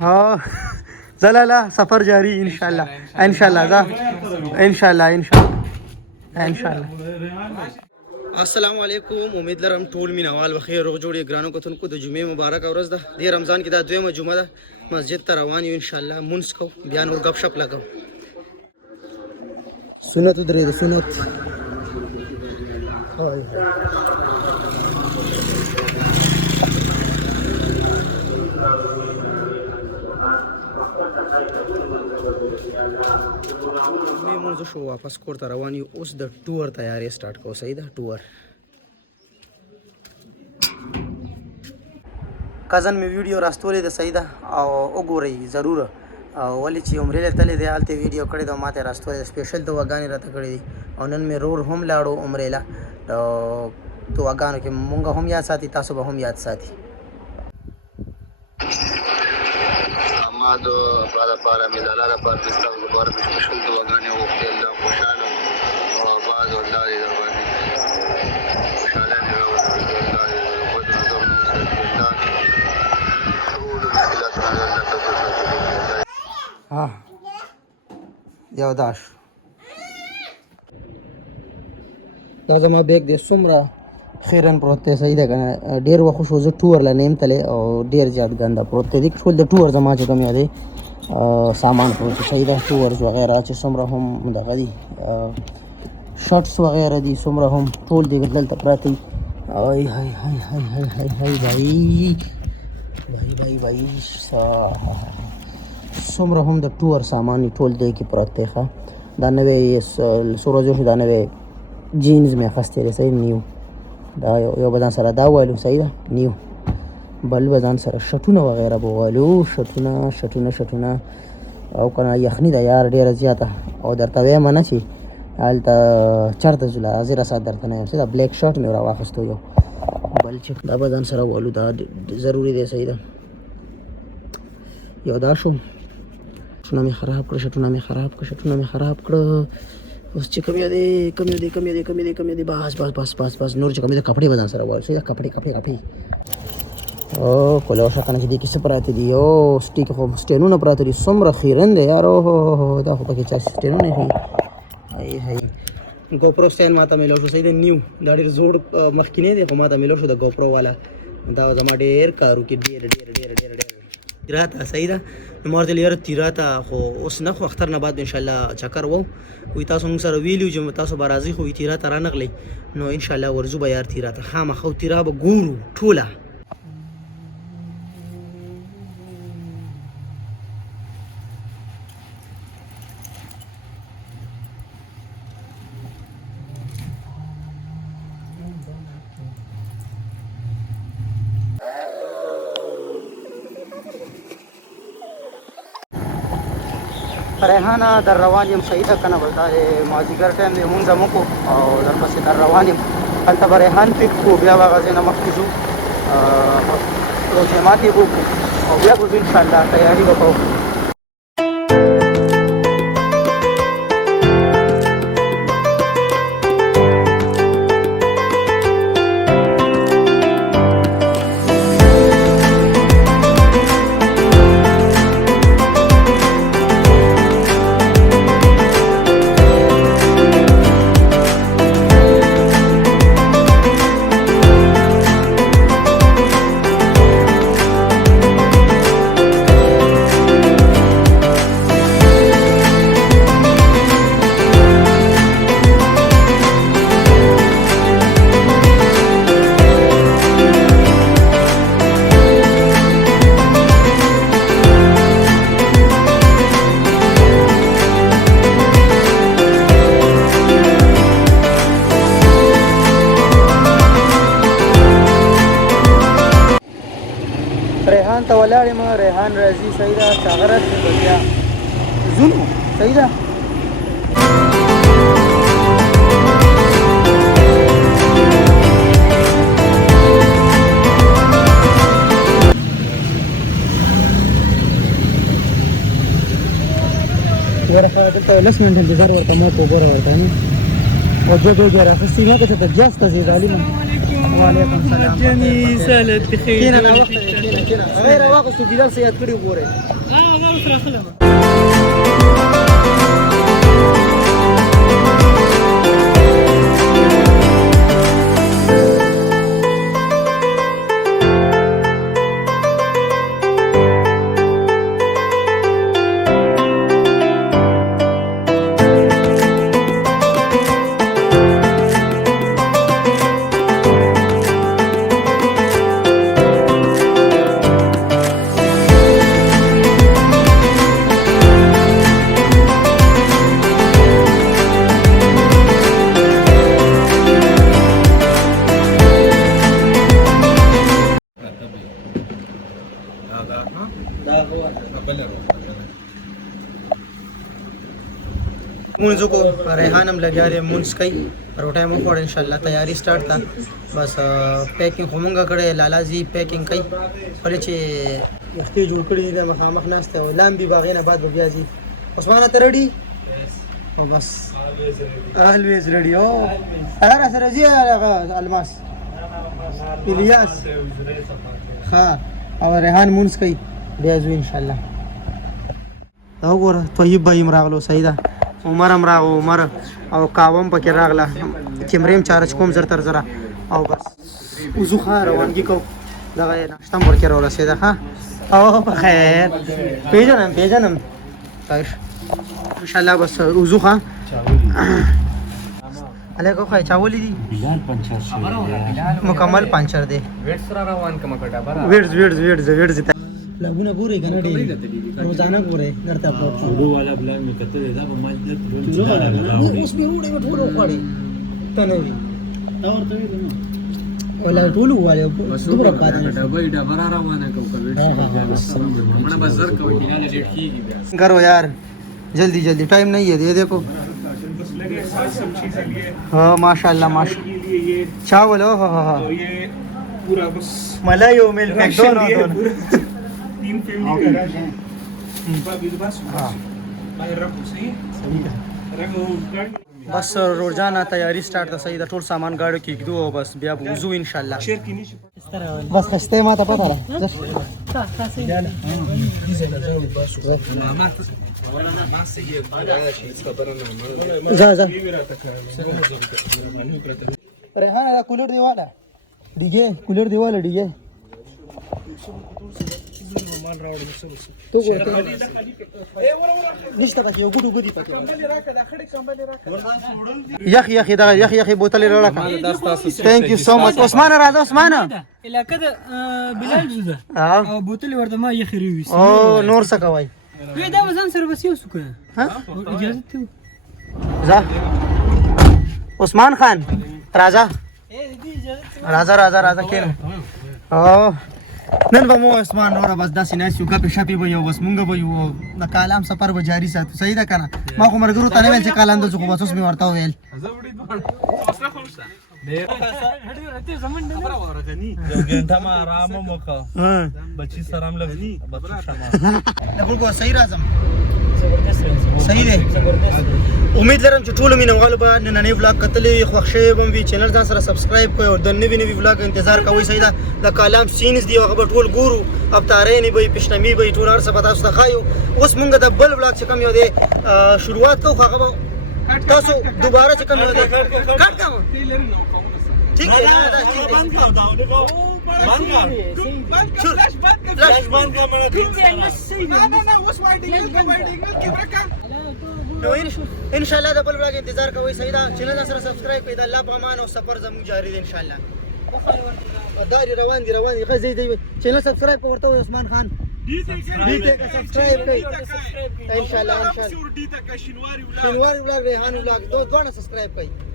ها لا لا سفر جاري ان شاء الله ان شاء الله ذا ان شاء الله ان شاء الله ان شاء الله. السلام علیکم، امید لرم ټول مینوال بخیر روغ جوړ یې. ګرانو کتونکو د جمعې مبارک ورځ ده، د رمضان کې دا دویمه جمعه ده. مسجد ته روان یو ان شاء الله، مونږ کو بیا نور غب شپ لګو. سنت درې د سنت هاي مونږ شو واپس کور ته روان یو. اوس د ټور تیاری سٹارټ کوو. صحیح ده ټور. کزن می ویډیو راستولې ده. صحیح ده او وګورئ ضرور. ولې چې عمرې له تلې دی هلته ویډیو کړی ده، ماته راستولې سپیشل دعاګانې راته کړې دي او نن مې رور هم لاړو عمرې له. دعاګانو کې مونږ هم یاد ساتي، تاسو به هم یاد ساتي. دو بعد پارا مدالا را پر دستاو دوبار بشکل دعاگانه وقتی اللہ خوشحاله و آباد و اللہ دی دربانی خوشحاله نیرا و اللہ دی خود نظر نوزد اللہ طول مشکلات نظر نتبر ها یو داش دا زما بیگ دی څومره خیرن پروت دی. صحیح ده که نه؟ ډېر وخت شو زه ټور له نیم تللی او ډېر زیات ګنده پروت دی. دې ټول د ټور زما چې کوم دی سامان پروت دی. صحیح ده ټورز وغیره چې څومره هم دغه دي شرټس وغیره دي څومره هم ټول دې دلته پراته دي. هاي هاي هاي هاي هاي هاي هاي بھائی څومره هم د ټور سامان ټول دې کې پروت دی. ښه دا نوی څو ورځو شو دا نوی جینز مې اخیستی دی. صحیح نیو دا یو بدن سره دا وایلو. صحیح ده نیو بل بدن سره شټونه وغیره به وایلو. شټونه او کنه یخني ده یار ډېره زیاته. او درته وایم نه چې هلته چېرته ځو له زه راسه درته نه یم. صحیح ده بلیک شرټ مې راواخیستو یو بل چې دا بدن سره وایلو دا ضروري دی. صحیح ده یو دا شو شټونه مې خراب کړه. اوس چې کم دی بس نور چې کم دی کپړې بدن سره وایو. صحیح ده کپړې او کولوشه کنه چې دې کې څه پراته دي. او سټیک خو سټینونه پراته دي څومره خیرن دی یار. او دا خو پکې چا سټینونه هي ګوپرو سټین ماته میلو شو. صحیح ده نیو دا ډېر زوړ مخکینی دی خو ماته میلو شو د ګوپرو والا. دا زما ډېر کارو کې ډېر تیراته. صحیح ده نو مورته لیر تیراته خو اوس نه خو اختر نه بعد ان شاء الله چکر وو وي. تاسو موږ سره ویلو چې تاسو به راځي خو تیراته رانغلی نو ان شاء الله ورځو به یار تیراته خامخا تیرا به ګورو ټوله. ریحانه در روان یم. صحیح ده که نه بل دا مازدیګر ټایم دی مونځ مو کو او درپسې در روان یم. هلته به ریحان پیک کړو بیا به هغه ځای نه مخکې ځو روژې ماتې به وکړو او بیا به ځو انشاءالله تیاري به کوو. ریحان ته ولاړ یم. ریحان راځي. صحیح ده چې هغه راشي به بیا ځو نو. صحیح ده ورته دلته 10 منټه انتظار ورته ما په وګوره ورته نه او دغه جره خصي نه ته جاسته زی ظالم. وعلیکم السلام. جنی سالت بخیر. کېنه هغه راواغستو بلال څه یاد کړي وګورئ مونږ کو ریحانم لګیا دی مونږ کوي روټه مو خور ان شاء الله تیاری سٹارټ تا بس پیکینګ همغه کړه لالا جی پیکینګ کوي پر چې یختي جوړ کړی دی مخامخ ناشته اعلان به باغینه بعد بیا جی عثمان ته ریډي او بس always ready او هر سره جی الماس الیاس ها او ریحان مونږ کوي بیا زو ان شاء الله دا وګوره طيب به امراغلو سیدا عمر امراغ عمر او کاوم پکې راغله کیمریم چارج کوم زر تر زره او بس وزو خا روانګي کو دا ناشته ورکې راو رسیدا ها او په خیر پیژنم خیر ان شاء الله بس وزو خا علیکم خای چاولې دي بلال پنچر مکمل پنچر دی ویټس را روان کما کټا برا ویټس لګونه ګوري کنه ډېر روزانه ګوري درته په وډو والا بلان می کته دا په ماج د اوس به وډه ټولو خوړې تنه وی دا ورته وی نو ولا ټولو والے دوبره پاتې ډبې ډبره روانه کو کوي مړه بازار کوي نه ډېر کیږي غرو یار جلدی ٹائم نہیں ہے یہ دیکھو ہاں ماشاءاللہ ماشاءاللہ چاول ہاں یہ پورا بس ملائی و مل پیک دونوں تین فیملی کا راجن بس بس روزانہ تیاری سٹارٹ تا صحیح دا ټول سامان گاڑو کې کېدو او بس بیا وضو ان شاء الله بس خسته ما ته پته را za ریحانه دا کولر دیواله دیگه کولر دیواله دیگه مال راوړم څه تو ورته نشته پکې یو ګډو ګډي پکې راکړه دا خړې کمبلې راکړه یخ بوتل راکړه ثانک یو سو مچ عثمان راځه عثمان علاقه د بلال زده او بوتل ورته ما یخ ریوي او نور څه کوي وی دا وزن سره بس یو سکه ها اجازه ته ځه عثمان خان راځه راځه کینه او نن به مو عثمان نور بس داسې نه شو کپی شپی به یو بس مونږ به یو د کالام سفر به جاری ساتو صحیح ده کنه ما خو مرګرو ته نه ویل چې کالام د څه بس اوس می ورته ویل صحیح دی امید لرم چې ټول مینوالو به نننی ولاګ کتلې خوښ شوی به وي چینل ځان سره سبسکرایب کوئ او د نوي ولاګ انتظار کوئ صحیح ده د کالام سینز دی هغه به ټول ګورو ابتارین به پیشنمی به ټول هر څه به تاسو ته ښایو اوس مونږ د بل ولاګ چې کوم یو دی شروعات کوو خو هغه به تاسو دوباره چې کوم یو دی کټ کوم ٹھیک ہے بند کر دو بند کر ان شاء الله د بل ولاګ انتظار کوئ صحیح ده چینل سره سبسکرایب کړئ د الله په امان او سفر زموږ جاری دی ان شاء الله داري روان دي غزي دی چینل سبسکرایب ورته عثمان خان دي ته سبسکرایب کړئ ان شاء الله شینواری ولاګ ریحان ولاګ دوه سبسکرایب کړئ